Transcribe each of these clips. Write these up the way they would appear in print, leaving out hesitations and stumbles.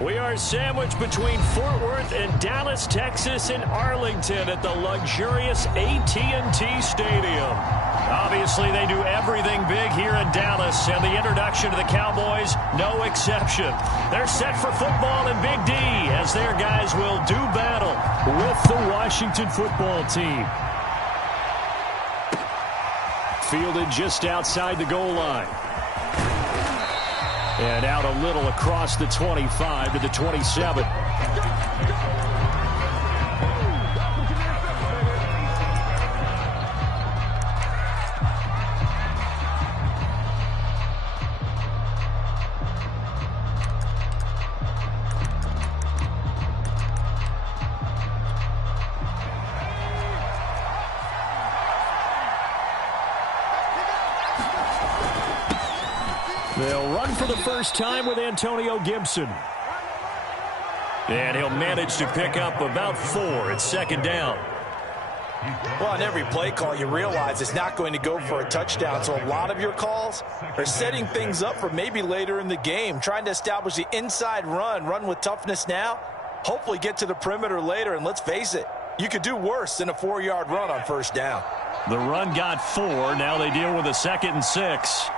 We are sandwiched between Fort Worth and Dallas, Texas, and Arlington at the luxurious AT&T Stadium. Obviously, they do everything big here in Dallas, and the introduction to the Cowboys, no exception. They're set for football in Big D, as their guys will do battle with the Washington football team. Fielded just outside the goal line. And out a little across the 25 to the 27. They'll run for the first time with Antonio Gibson. And he'll manage to pick up about 4 at second down. Well, on every play call, you realize it's not going to go for a touchdown. So a lot of your calls are setting things up for maybe later in the game, trying to establish the inside run with toughness now, hopefully get to the perimeter later. And let's face it, you could do worse than a 4-yard run on first down. The run got 4. Now they deal with a 2nd and 6.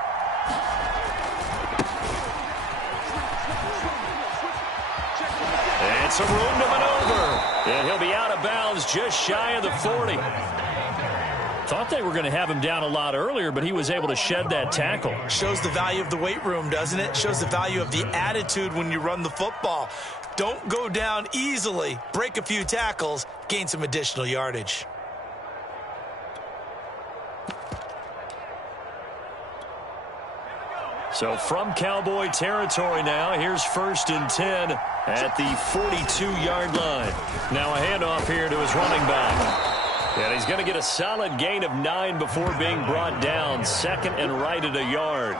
And some room to maneuver. And he'll be out of bounds just shy of the 40. Thought they were going to have him down a lot earlier, but he was able to shed that tackle. Shows the value of the weight room, doesn't it? Shows the value of the attitude when you run the football. Don't go down easily. Break a few tackles. Gain some additional yardage. So from Cowboy territory now, here's 1st and 10 at the 42-yard line. Now a handoff here to his running back. And he's going to get a solid gain of 9 before being brought down. 2nd and right at a yard.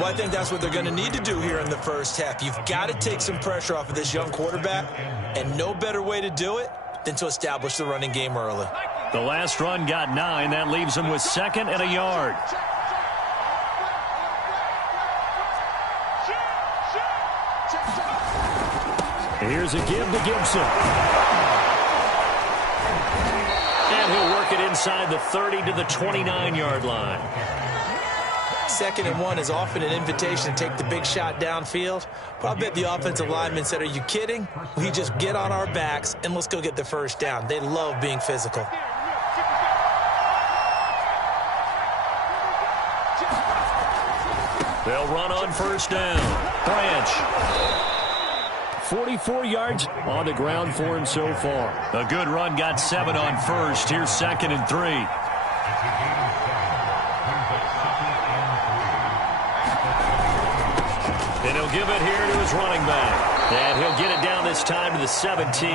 Well, I think that's what they're going to need to do here in the first half. You've got to take some pressure off of this young quarterback, and no better way to do it than to establish the running game early. The last run got 9. That leaves him with 2nd and a yard. Here's a give to Gibson. And he'll work it inside the 30 to the 29-yard line. 2nd and 1 is often an invitation to take the big shot downfield. But I bet the offensive lineman said, are you kidding? We just get on our backs and let's go get the first down. They love being physical. They'll run on first down. Branch. 44 yards on the ground for him so far. A good run, got 7 on first. Here's 2nd and 3. And he'll give it here to his running back. And he'll get it down this time to the 17.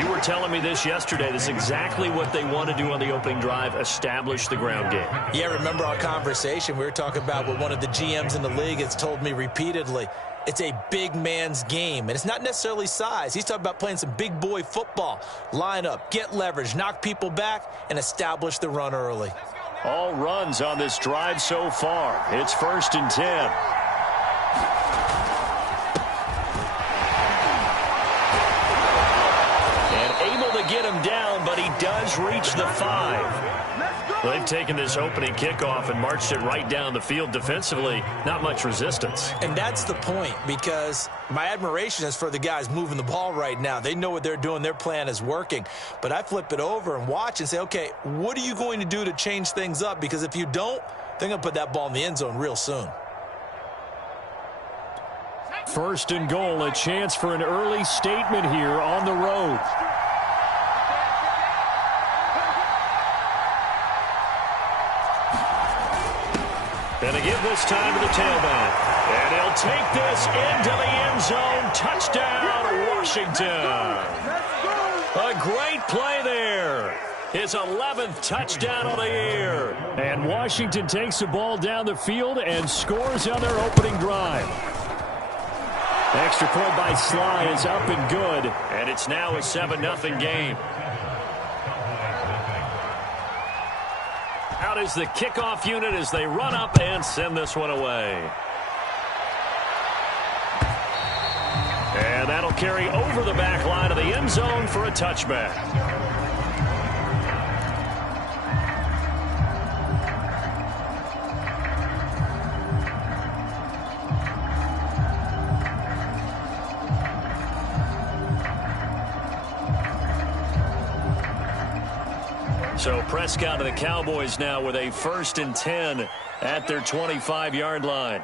You were telling me this yesterday. This is exactly what they want to do on the opening drive, establish the ground game. Yeah, remember our conversation? We were talking about what one of the GMs in the league has told me repeatedly. It's a big man's game, and it's not necessarily size. He's talking about playing some big boy football. Line up, get leverage, knock people back, and establish the run early. All runs on this drive so far. It's 1st and 10. Get him down, but he does reach the 5. They've taken this opening kickoff and marched it right down the field defensively. Not much resistance. And that's the point, because my admiration is for the guys moving the ball right now. They know what they're doing. Their plan is working. But I flip it over and watch and say, okay, what are you going to do to change things up? Because if you don't, they're going to put that ball in the end zone real soon. 1st and goal, a chance for an early statement here on the road. And a give this time to the tailback. And he'll take this into the end zone. Touchdown, Washington. A great play there. His 11th touchdown of the year. And Washington takes the ball down the field and scores on their opening drive. Extra point by Sly is up and good. And it's now a 7-0 game. Out is the kickoff unit as they run up and send this one away. carry over the back line of the end zone for a touchback. So Prescott of the Cowboys now with a 1st and 10 at their 25-yard line.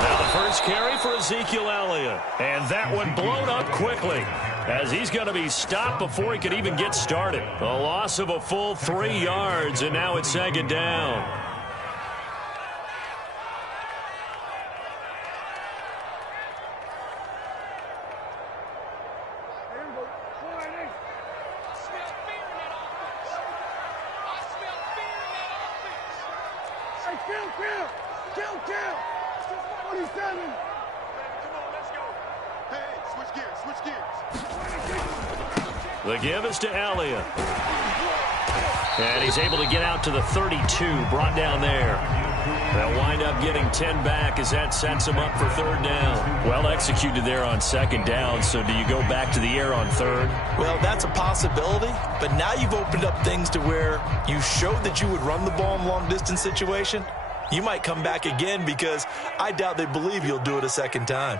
Now the first carry for Ezekiel Elliott. And that one blown up quickly as he's going to be stopped before he could even get started. A loss of a full 3 yards, and now it's 2nd down. The give is to Elliott. And he's able to get out to the 32, brought down there. They'll wind up getting 10 back as that sets him up for 3rd down. Well executed there on 2nd down, so do you go back to the air on 3rd? Well, that's a possibility, but now you've opened up things to where you showed that you would run the ball in a long-distance situation. You might come back again because I doubt they believe you'll do it a 2nd time.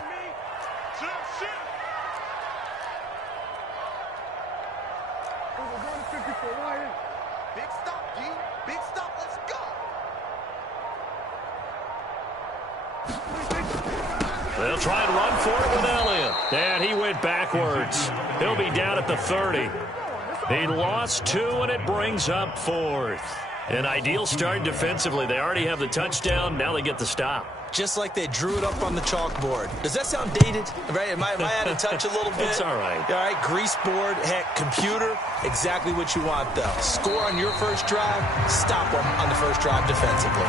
They'll try and run for it with Elliott. And he went backwards. He'll be down at the 30. He lost 2, and it brings up 4th. An ideal start defensively. They already have the touchdown. Now they get the stop. Just like they drew it up on the chalkboard. Does that sound dated? Right? Am I out of touch a little bit? It's all right. All right, grease board, heck, computer, exactly what you want, though. Score on your first drive, stop them on the first drive defensively.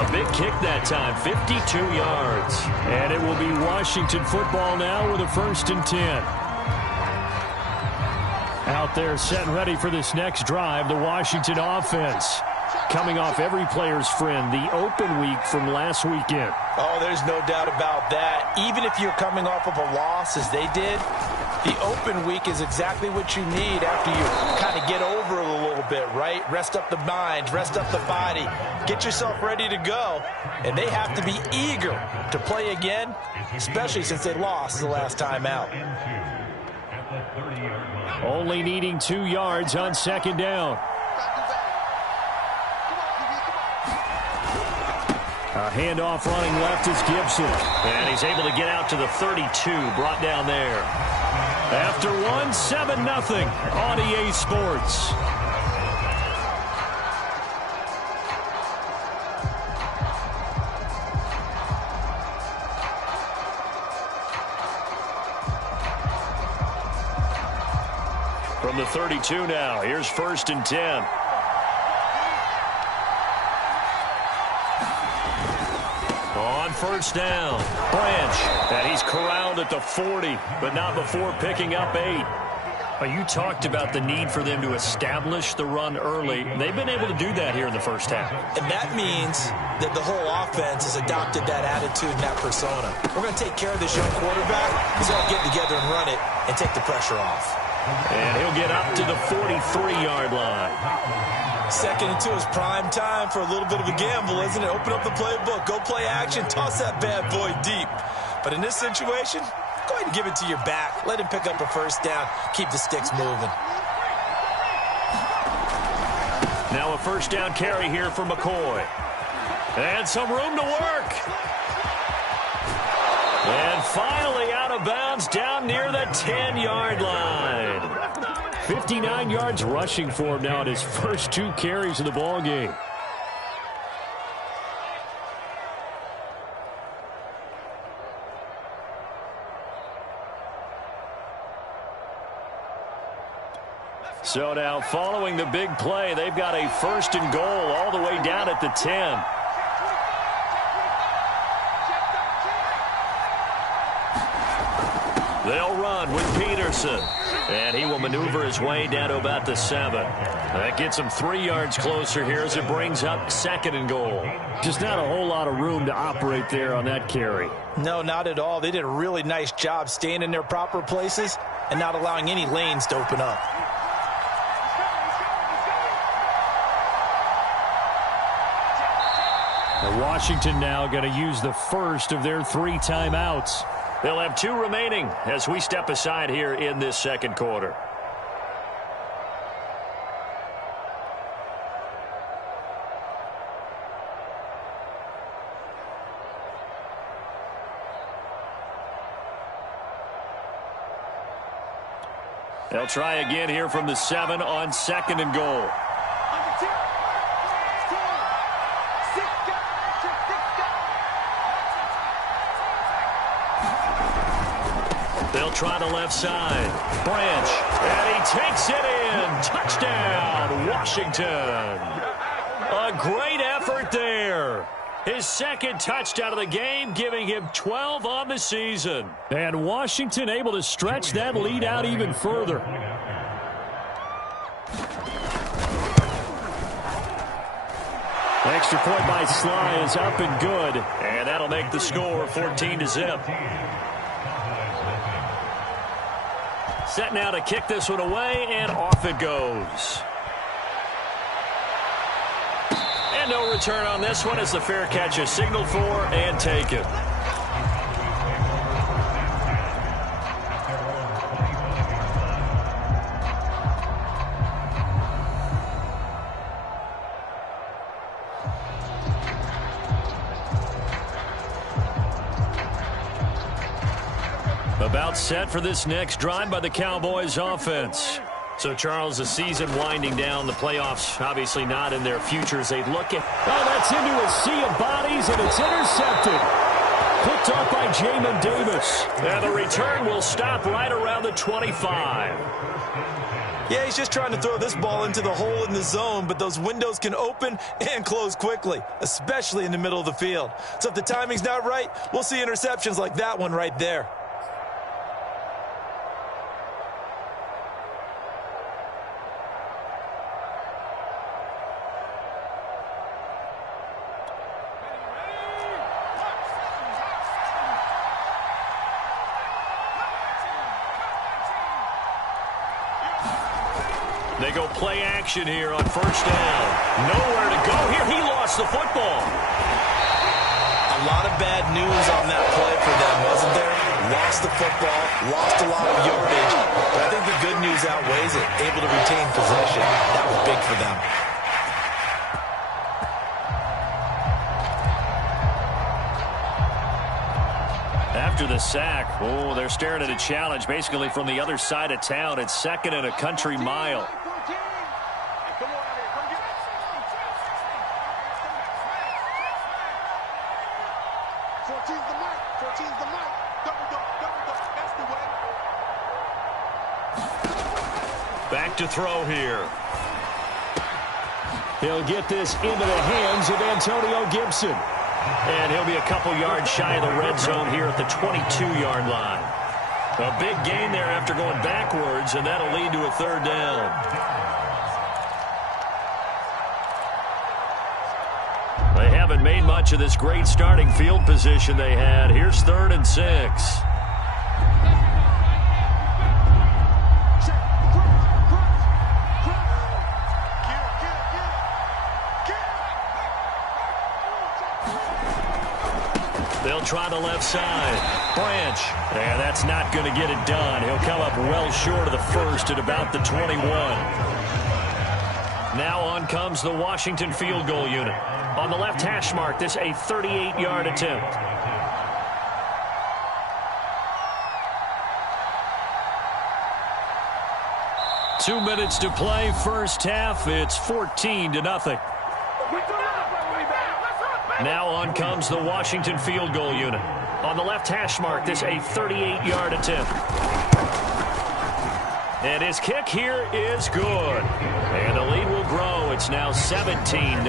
A big kick that time, 52 yards. And it will be Washington football now with a 1st and 10. Out there set and ready for this next drive, the Washington offense. Coming off every player's friend, the open week from last weekend. Oh, there's no doubt about that. Even if you're coming off of a loss as they did, the open week is exactly what you need after you kind of get over it a little bit, right? Rest up the mind, rest up the body, get yourself ready to go. And they have to be eager to play again, especially since they lost the last time out. Only needing 2 yards on 2nd down. A handoff running left is Gibson. And he's able to get out to the 32, brought down there. After 1, 7-0 on EA Sports. From the 32 now, here's 1st and 10. On 1st down, Branch, and he's corralled at the 40, but not before picking up 8. You talked about the need for them to establish the run early. They've been able to do that here in the first half. And that means that the whole offense has adopted that attitude and that persona. We're going to take care of this young quarterback. He's going to get together and run it and take the pressure off. And he'll get up to the 43-yard line. 2nd and 2 is prime time for a little bit of a gamble, isn't it? Open up the playbook, go play action, toss that bad boy deep. But in this situation, go ahead and give it to your back. Let him pick up a 1st down. Keep the sticks moving. Now a 1st down carry here for McCoy. And some room to work. And finally out of bounds down near the 10-yard line. 59 yards rushing for him now in his first 2 carries of the ball game. So now following the big play, they've got a 1st and goal all the way down at the 10. They'll run with Peters. Anderson. And he will maneuver his way down to about the 7. That gets him 3 yards closer here as it brings up 2nd and goal. Just not a whole lot of room to operate there on that carry. No, not at all. They did a really nice job staying in their proper places and not allowing any lanes to open up. Washington now going to use the first of their 3 timeouts. They'll have 2 remaining as we step aside here in this 2nd quarter. They'll try again here from the 7 on 2nd and goal. They'll try the left side. Branch. And he takes it in. Touchdown, Washington. A great effort there. His 2nd touchdown of the game, giving him 12 on the season. And Washington able to stretch that lead out even further. Extra point by Sly is up and good. And that'll make the score 14-0. Set now to kick this one away, and off it goes. And no return on this one as the fair catch is signaled for and taken. About set for this next drive by the Cowboys offense. So, Charles, the season winding down, the playoffs obviously not in their future as they look at. Oh, that's into a sea of bodies, and it's intercepted. Picked up by Jamin Davis. And the return will stop right around the 25. Yeah, he's just trying to throw this ball into the hole in the zone, but those windows can open and close quickly, especially in the middle of the field. So if the timing's not right, we'll see interceptions like that one right there. They go play action here on 1st down. Nowhere to go here. He lost the football. A lot of bad news on that play for them, wasn't there? Lost the football, lost a lot of yardage. But I think the good news outweighs it. Able to retain possession. That was big for them. After the sack, oh, they're staring at a challenge basically from the other side of town. It's 2nd and a country mile. Back to throw here. He'll get this into the hands of Antonio Gibson. And he'll be a couple yards shy of the red zone here at the 22-yard line. A big gain there after going backwards, and that'll lead to a 3rd down. They haven't made much of this great starting field position they had. Here's 3rd and 6. They'll try the left side. Branch. Yeah, that's not going to get it done. He'll come up well short of the 1st at about the 21. Now on comes the Washington field goal unit. On the left hash mark, this a 38-yard attempt. Two minutes to play, first half. It's 14-0. Now on comes the Washington field goal unit. On the left hash mark, this a 38-yard attempt. And his kick here is good. And the lead will grow. It's now 17-0.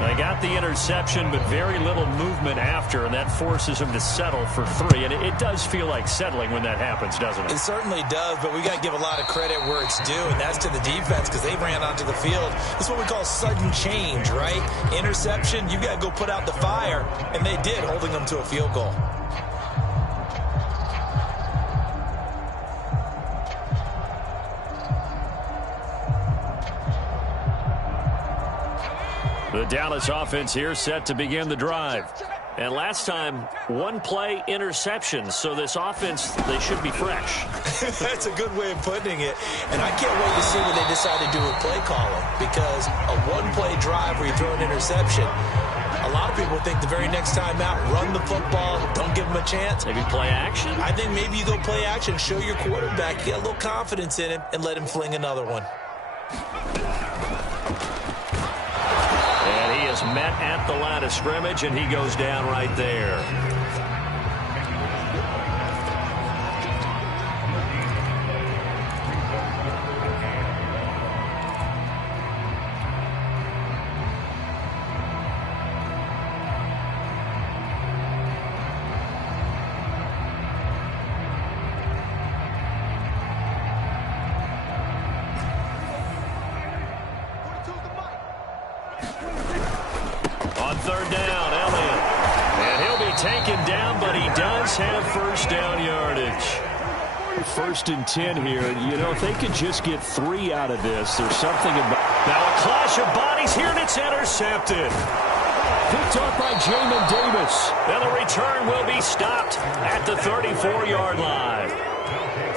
They got the interception, but very little movement after, and that forces him to settle for 3. And it does feel like settling when that happens, doesn't it? It certainly does, but we got to give a lot of credit where it's due, and that's to the defense because they ran onto the field. This is what we call sudden change, right? Interception, you got to go put out the fire, and they did, holding them to a field goal. The Dallas offense here set to begin the drive. And last time, one-play interception. So this offense, they should be fresh. That's a good way of putting it. And I can't wait to see what they decide to do with play calling. Because a one-play drive where you throw an interception, a lot of people think the very next time out, run the football, don't give them a chance. Maybe play action? I think maybe you go play action, show your quarterback, get a little confidence in him, and let him fling another one. And he is met at the line of scrimmage, and he goes down right there. On third down, Elliott. And he'll be taken down, but he does have first down yardage. 1st and 10 here. You know, if they could just get 3 out of this, there's something about... Now a clash of bodies here, and it's intercepted. Picked off by Jamin Davis. And the return will be stopped at the 34-yard line.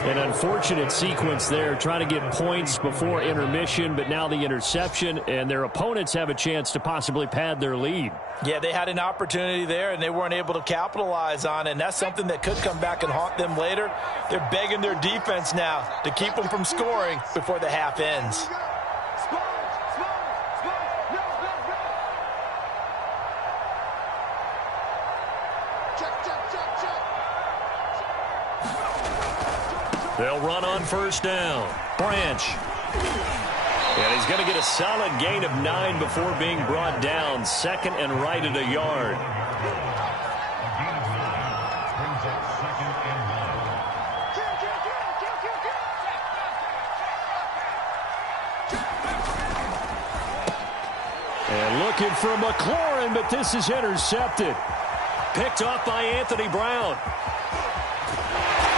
An unfortunate sequence there, trying to get points before intermission, but now the interception, and their opponents have a chance to possibly pad their lead. Yeah, they had an opportunity there, and they weren't able to capitalize on it, and that's something that could come back and haunt them later. They're begging their defense now to keep them from scoring before the half ends. They'll run on first down. Branch. And he's going to get a solid gain of 9 before being brought down. 2nd and right at a yard. And looking for McLaurin, but this is intercepted. Picked off by Anthony Brown.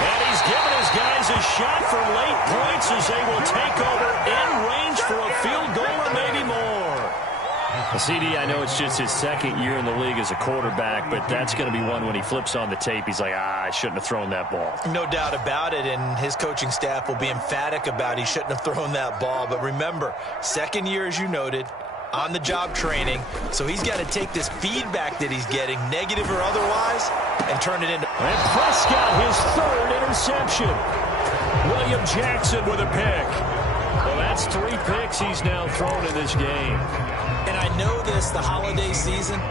And he's given his guys a shot for late points as they will take over in range for a field goal or maybe more. CD, I know it's just his 2nd year in the league as a quarterback, but that's going to be one when he flips on the tape. He's like, I shouldn't have thrown that ball. No doubt about it, and his coaching staff will be emphatic about he shouldn't have thrown that ball. But remember, 2nd year, as you noted, on-the-job training, so he's got to take this feedback that he's getting, negative or otherwise, and turn it into... And Prescott, his 3rd interception. William Jackson with a pick. Well, that's 3 picks he's now thrown in this game. And I know this, the holiday season,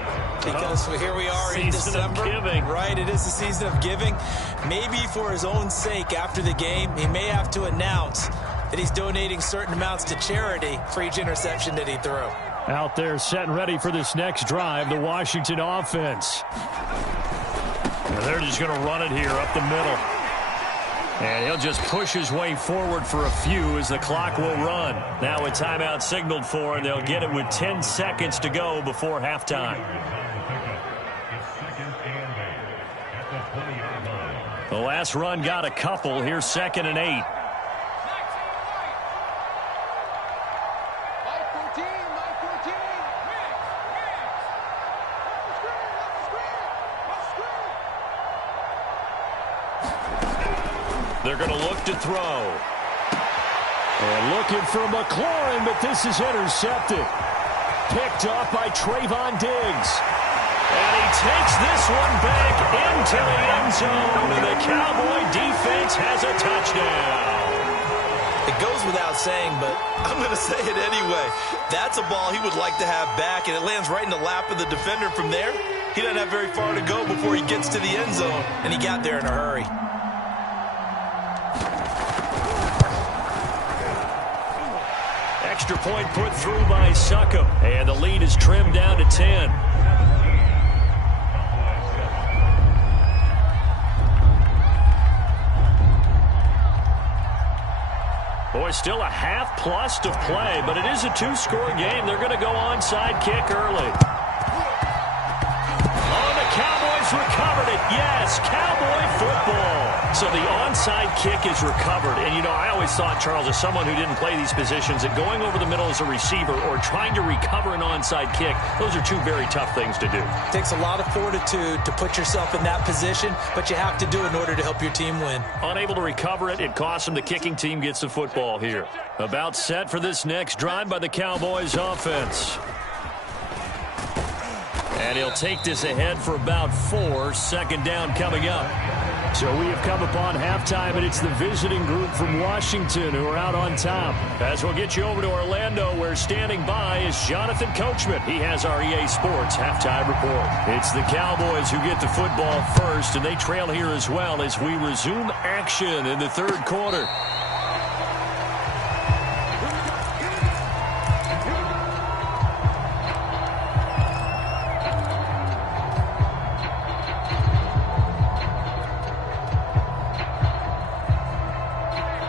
because here we are in December. Season of giving. Right, it is the season of giving. Maybe for his own sake after the game, he may have to announce that he's donating certain amounts to charity for each interception that he threw. Out there set and ready for this next drive, the Washington offense. And they're just going to run it here up the middle. And he'll just push his way forward for a few as the clock will run. Now a timeout signaled for, and they'll get it with 10 seconds to go before halftime. The last run got a couple. Here's 2nd and 8. They're going to look to throw. And looking for McLaurin, but this is intercepted. Picked off by Trayvon Diggs. And he takes this one back into the end zone, and the Cowboy defense has a touchdown. It goes without saying, but I'm going to say it anyway. That's a ball he would like to have back, and it lands right in the lap of the defender. From there, he doesn't have very far to go before he gets to the end zone, and he got there in a hurry. Extra point put through by Succop. And the lead is trimmed down to 10. Boy, still a half plus to play, but it is a two-score game. They're going to go onside kick early. Oh, the Cowboys recovered it. Yes, Cowboy football. So the onside kick is recovered. And, you know, I always thought, Charles, as someone who didn't play these positions, that going over the middle as a receiver or trying to recover an onside kick, those are two very tough things to do. It takes a lot of fortitude to put yourself in that position, but you have to do it in order to help your team win. Unable to recover it, it costs them. The kicking team gets the football here. About set for this next drive by the Cowboys offense. And he'll take this ahead for about 4. Second down coming up. So we have come upon halftime, and it's the visiting group from Washington who are out on top. As we'll get you over to Orlando, where standing by is Jonathan Coachman. He has our EA Sports halftime report. It's the Cowboys who get the football first, and they trail here as well as we resume action in the third quarter.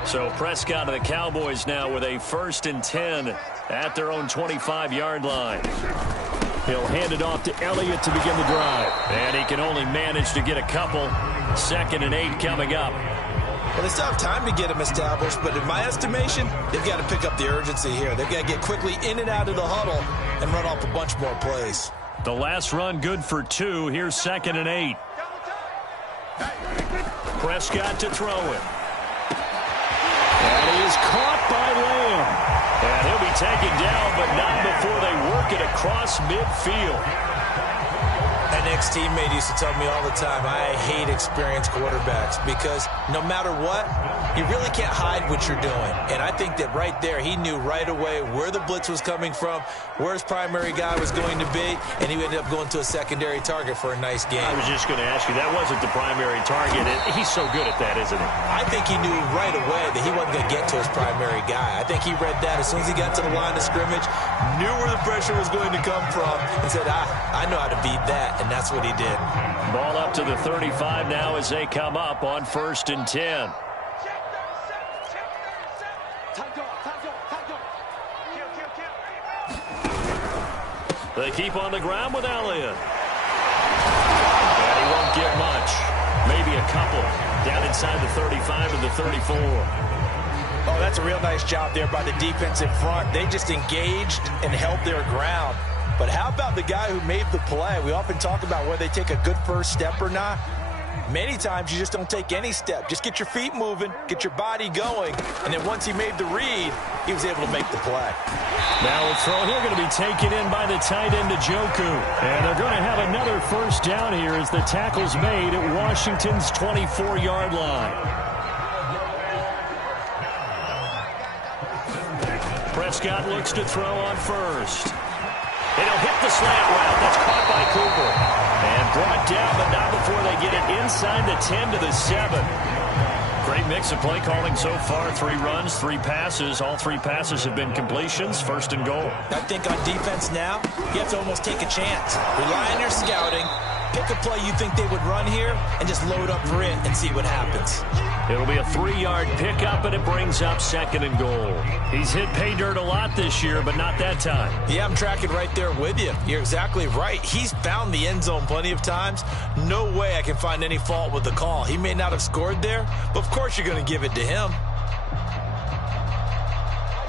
So Prescott and the Cowboys now with a 1st and 10 at their own 25-yard line. He'll hand it off to Elliott to begin the drive. And he can only manage to get a couple. 2nd and 8 coming up. Well, they still have time to get them established, but in my estimation, they've got to pick up the urgency here. They've got to get quickly in and out of the huddle and run off a bunch more plays. The last run good for 2. Here's 2nd and 8. Prescott to throw it. And he is caught by Lamb. And he'll be taken down, but not before they work it across midfield. An ex-teammate used to tell me all the time, I hate experienced quarterbacks because no matter what, you really can't hide what you're doing. And I think that right there, he knew right away where the blitz was coming from, where his primary guy was going to be, and he ended up going to a secondary target for a nice game. I was just going to ask you, that wasn't the primary target. He's so good at that, isn't he? I think he knew right away that he wasn't going to get to his primary guy. I think he read that as soon as he got to the line of scrimmage, knew where the pressure was going to come from, and said, I know how to beat that, and that's what he did. Ball up to the 35 now as they come up on 1st and 10. They keep on the ground with Elliott. And he won't get much. Maybe a couple. Down inside the 35 to the 34. Oh, that's a real nice job there by the defense in front. They just engaged and held their ground. But how about the guy who made the play? We often talk about whether they take a good first step or not. Many times you just don't take any step. Just get your feet moving, get your body going, and then once he made the read, he was able to make the play. Now a throw here going to be taken in by the tight end, Njoku. And they're going to have another first down here as the tackle's made at Washington's 24-yard line. Prescott looks to throw on first. And he'll hit the slant route. That's caught by Cooper. And brought down, but not before they get it inside the 10 to the 7. Great mix of play calling so far. 3 runs, 3 passes. All 3 passes have been completions. 1st and goal. I think on defense now, you have to almost take a chance. Rely on your scouting. Pick a play you think they would run here and just load up for it and see what happens. It'll be a 3-yard pickup, and it brings up 2nd and goal. He's hit pay dirt a lot this year, but not that time. Yeah, I'm tracking right there with you. You're exactly right. He's found the end zone plenty of times. No way I can find any fault with the call. He may not have scored there, but of course you're going to give it to him.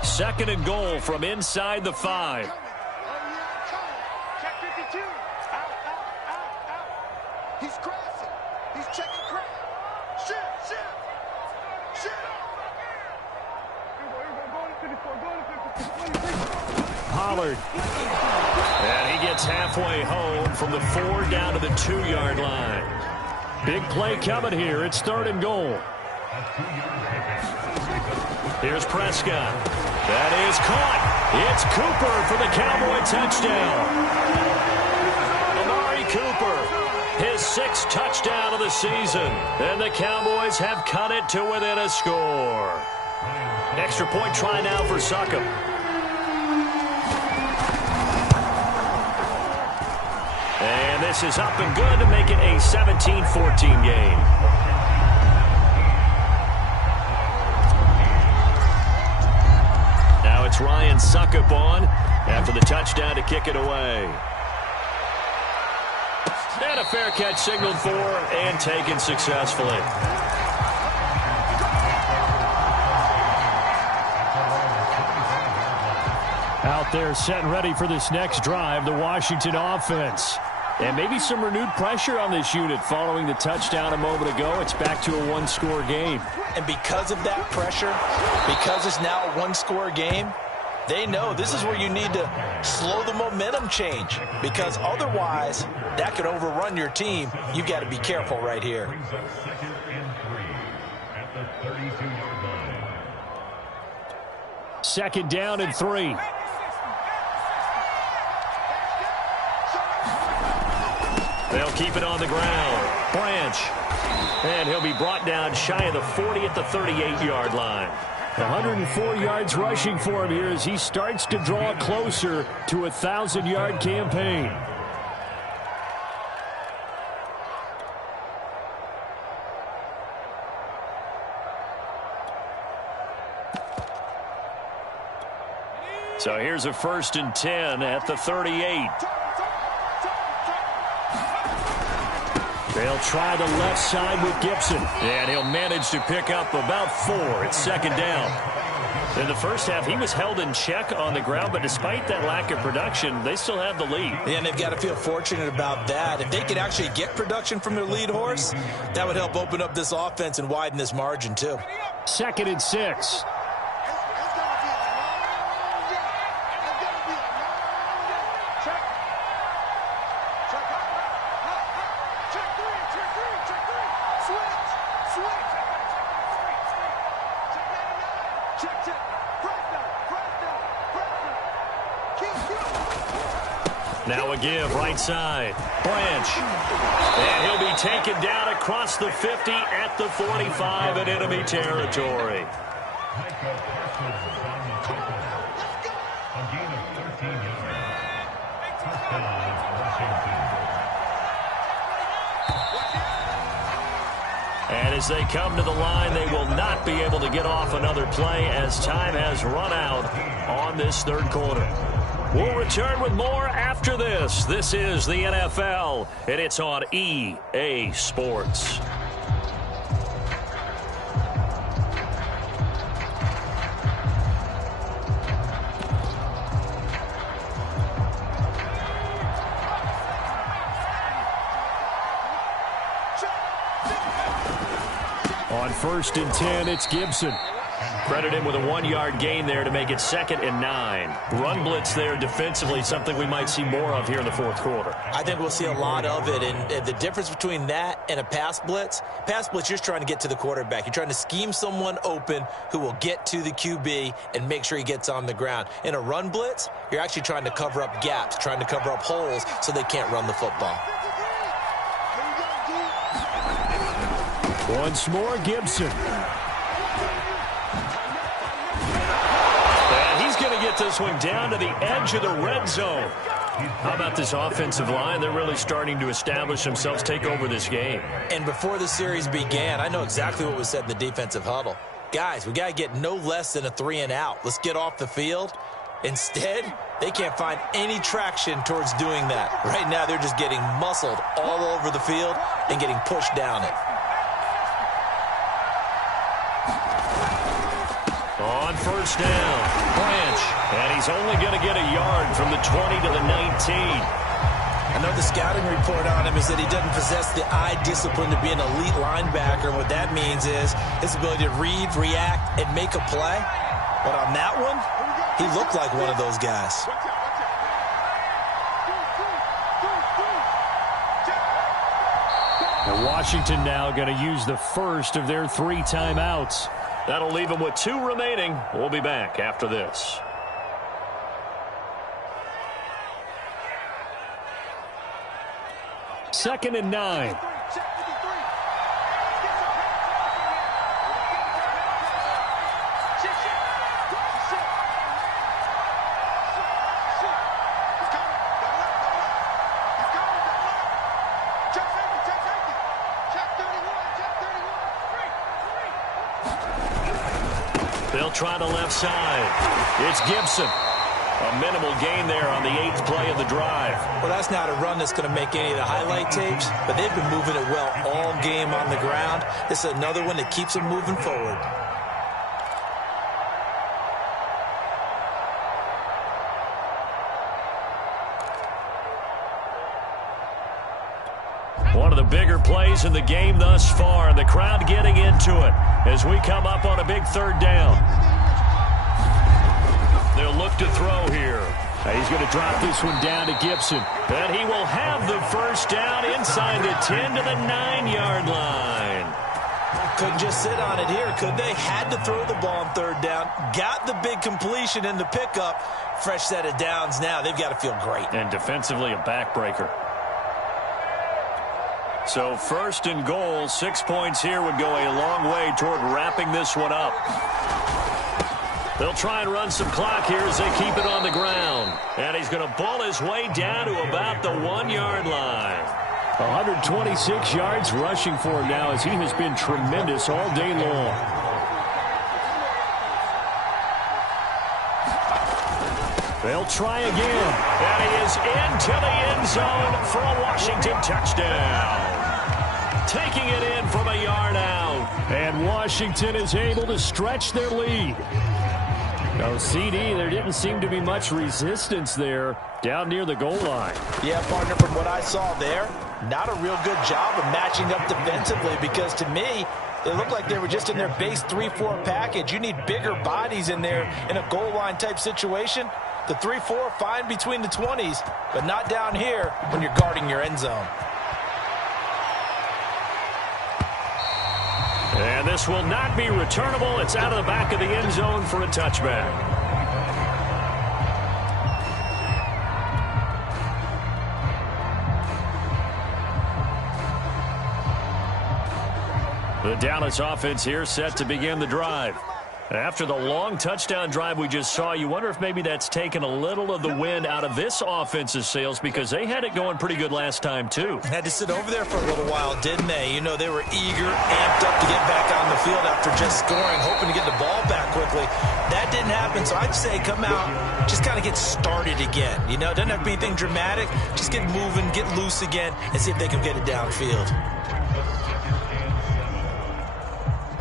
2nd and goal from inside the 5. Check 52. Out. He's crossing. He's checking cross. Shit. Pollard. And he gets halfway home from the 4 down to the 2-yard line. Big play coming here. It's 3rd and goal. Here's Prescott. That is caught. It's Cooper for the Cowboy touchdown. Amari Cooper, his 6th touchdown of the season. And the Cowboys have cut it to within a score. Extra point try now for Succop. pass is up and good to make it a 17-14 game. Now it's Ryan Suckup on after the touchdown to kick it away. And a fair catch signaled for and taken successfully. Out there set and ready for this next drive, the Washington offense. And maybe some renewed pressure on this unit following the touchdown a moment ago. It's back to a one-score game. And because of that pressure, because it's now a one-score game, they know this is where you need to slow the momentum change, because otherwise that could overrun your team. You've got to be careful right here. Second down and 3. They'll keep it on the ground. Branch. And he'll be brought down shy of the 40 at the 38-yard line. 104 yards rushing for him here as he starts to draw closer to a 1,000-yard campaign. So here's a 1st and 10 at the 38. They'll try the left side with Gibson. And he'll manage to pick up about 4. It's second down. In the first half, he was held in check on the ground, but despite that lack of production, they still have the lead. Yeah, and they've got to feel fortunate about that. If they could actually get production from their lead horse, that would help open up this offense and widen this margin too. 2nd and 6. Now a give, right side. Branch. And he'll be taken down across the 50 at the 45 in enemy territory. And as they come to the line, they will not be able to get off another play as time has run out on this third quarter. We'll return with more after this. This is the NFL, and it's on EA Sports. On 1st and 10, it's Gibson. Credit him with a 1-yard gain there to make it 2nd and 9. Run blitz there defensively, something we might see more of here in the fourth quarter. I think we'll see a lot of it, and the difference between that and a pass blitz, you're just trying to get to the quarterback. You're trying to scheme someone open who will get to the QB and make sure he gets on the ground. In a run blitz, you're actually trying to cover up gaps, trying to cover up holes so they can't run the football. Once more, Gibson. Going to get this one down to the edge of the red zone. How about this offensive line? They're really starting to establish themselves, take over this game. And before the series began, I know exactly what was said in the defensive huddle. Guys, we got to get no less than a 3 and out. Let's get off the field. Instead, they can't find any traction towards doing that. Right now, they're just getting muscled all over the field and getting pushed down it. On 1st down, Branch, and he's only going to get a yard from the 20 to the 19. I know the scouting report on him is that he doesn't possess the eye discipline to be an elite linebacker. What that means is his ability to read, react, and make a play. But on that one, he looked like one of those guys. And Washington now going to use the first of their 3 timeouts. That'll leave them with 2 remaining. We'll be back after this. Second and 9. try the left side. It's Gibson. A minimal gain there on the 8th play of the drive. Well, that's not a run that's going to make any of the highlight tapes, but they've been moving it well all game on the ground. This is another one that keeps them moving forward. One of the bigger plays in the game thus far. The crowd getting into it as we come up on a big 3rd down. They'll look to throw here. He's going to drop this one down to Gibson. And he will have the first down inside the 10 to the 9-yard line. Couldn't just sit on it here, could they? Had to throw the ball on 3rd down. Got the big completion in the pickup. Fresh set of downs now. They've got to feel great. And defensively a backbreaker. So 1st and goal, 6 points here would go a long way toward wrapping this one up. They'll try and run some clock here as they keep it on the ground. And he's going to ball his way down to about the 1-yard line. 126 yards rushing for him now as he has been tremendous all day long. They'll try again. And he is into the end zone for a Washington touchdown. Taking it in from a yard out. And Washington is able to stretch their lead. No, CD, there didn't seem to be much resistance there down near the goal line. Yeah, partner, from what I saw there, not a real good job of matching up defensively because to me, it looked like they were just in their base 3-4 package. You need bigger bodies in there in a goal line type situation. The 3-4, fine between the 20s, but not down here when you're guarding your end zone. And this will not be returnable. It's out of the back of the end zone for a touchback. The Dallas offense here set to begin the drive. After the long touchdown drive we just saw, you wonder if maybe that's taken a little of the wind out of this offense's sails because they had it going pretty good last time, too. Had to sit over there for a little while, didn't they? You know, they were eager, amped up to get back on the field after just scoring, hoping to get the ball back quickly. That didn't happen, so I'd say come out, just kind of get started again. You know, it doesn't have to be anything dramatic. Just get moving, get loose again, and see if they can get it downfield.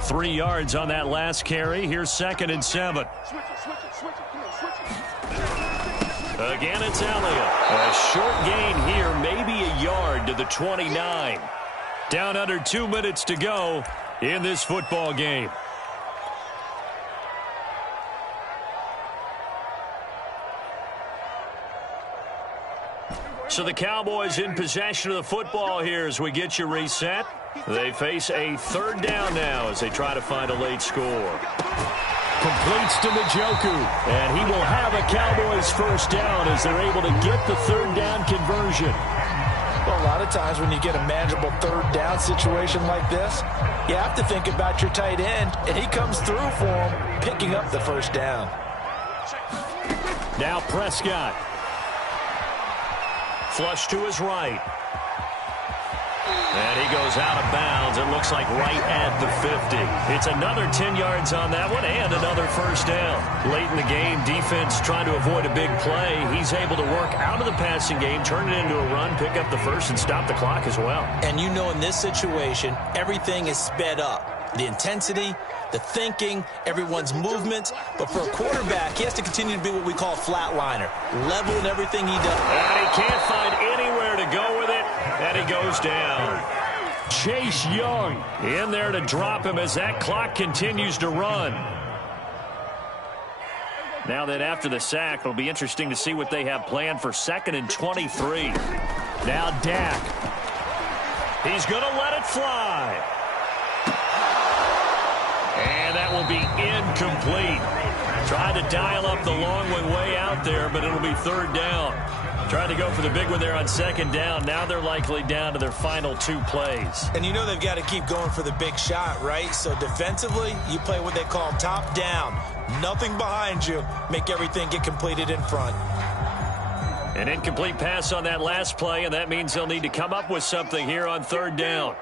3 yards on that last carry. Here's 2nd and 7. Again, it's Elliott. A short gain here, maybe a yard to the 29. Down under 2 minutes to go in this football game. So the Cowboys in possession of the football here as we get you reset. They face a 3rd down now as they try to find a late score. Completes to Njoku, and he will have a Cowboys first down as they're able to get the 3rd down conversion. Well, a lot of times when you get a manageable 3rd down situation like this, you have to think about your tight end, and he comes through for him, picking up the first down. Now Prescott. Flush to his right. And he goes out of bounds. It looks like right at the 50. It's another 10 yards on that one and another first down. Late in the game, defense trying to avoid a big play. He's able to work out of the passing game, turn it into a run, pick up the first, and stop the clock as well. And you know in this situation, everything is sped up. The intensity, the thinking, everyone's movements. But for a quarterback, he has to continue to be what we call a flatliner. Level in everything he does. And he can't find anywhere to go with it. And he goes down. Chase Young in there to drop him as that clock continues to run. Now that after the sack, it'll be interesting to see what they have planned for 2nd and 23. Now Dak. He's going to let it fly. And that will be incomplete. Trying to dial up the long way out there, but it'll be 3rd down. Trying to go for the big one there on 2nd down. Now they're likely down to their final 2 plays. And you know they've got to keep going for the big shot, right? So defensively, you play what they call top down. Nothing behind you. Make everything get completed in front. An incomplete pass on that last play, and that means they'll need to come up with something here on 3rd down.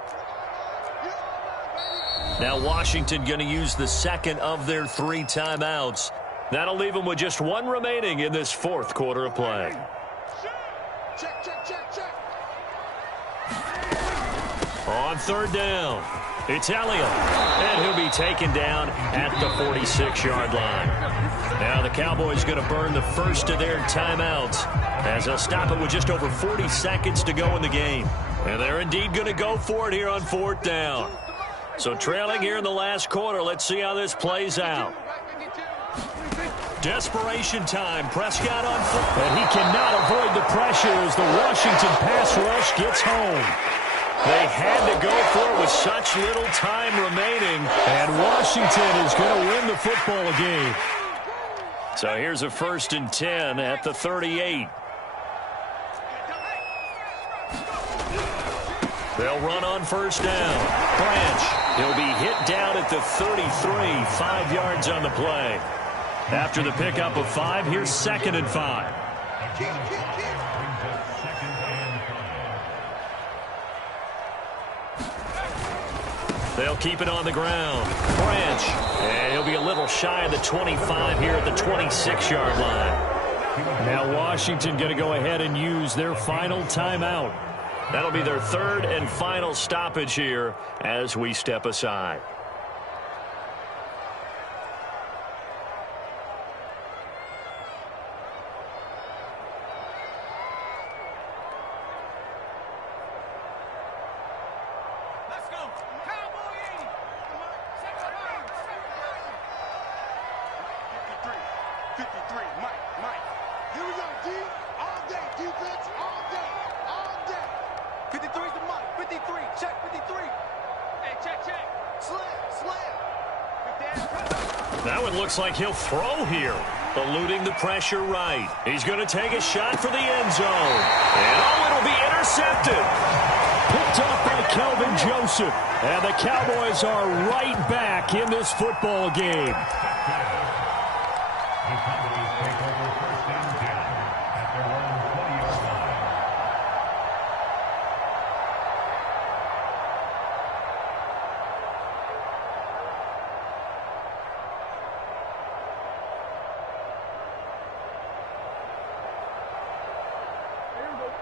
Now Washington going to use the second of their 3 timeouts. That'll leave them with just 1 remaining in this 4th quarter of play. Check, check, check, check. On 3rd down, it's Elliott, and he'll be taken down at the 46-yard line. Now the Cowboys going to burn the first of their timeouts as they'll stop it with just over 40 seconds to go in the game. And they're indeed going to go for it here on 4th down. So trailing here in the last quarter, let's see how this plays out. Desperation time. Prescott on foot. And he cannot avoid the pressure as the Washington pass rush gets home. They had to go for it with such little time remaining. And Washington is going to win the football game. So here's a 1st and 10 at the 38. They'll run on 1st down. Branch. He'll be hit down at the 33. 5 yards on the play. After the pickup of 5, here's 2nd and 5. They'll keep it on the ground. Branch. And he'll be a little shy of the 25 here at the 26-yard line. Now Washington going to go ahead and use their final timeout. That'll be their 3rd and final stoppage here as we step aside. That one looks like he'll throw here. Eluding the pressure right. He's going to take a shot for the end zone. And it'll be intercepted. Picked off by Kelvin Joseph. And the Cowboys are right back in this football game.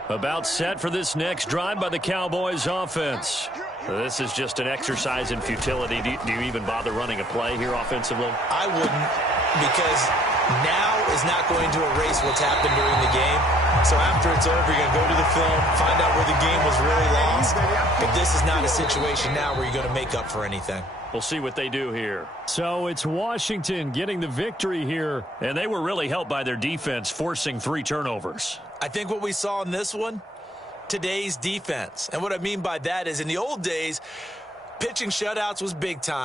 About set for this next drive by the Cowboys offense. This is just an exercise in futility. Do you even bother running a play here offensively? I wouldn't, because now is not going to erase what's happened during the game. So after it's over, you're going to go to the film, find out where the game was really lost. But this is not a situation now where you're going to make up for anything. We'll see what they do here. So it's Washington getting the victory here. And they were really helped by their defense, forcing 3 turnovers. I think what we saw in this one, today's defense. And what I mean by that is in the old days, pitching shutouts was big time.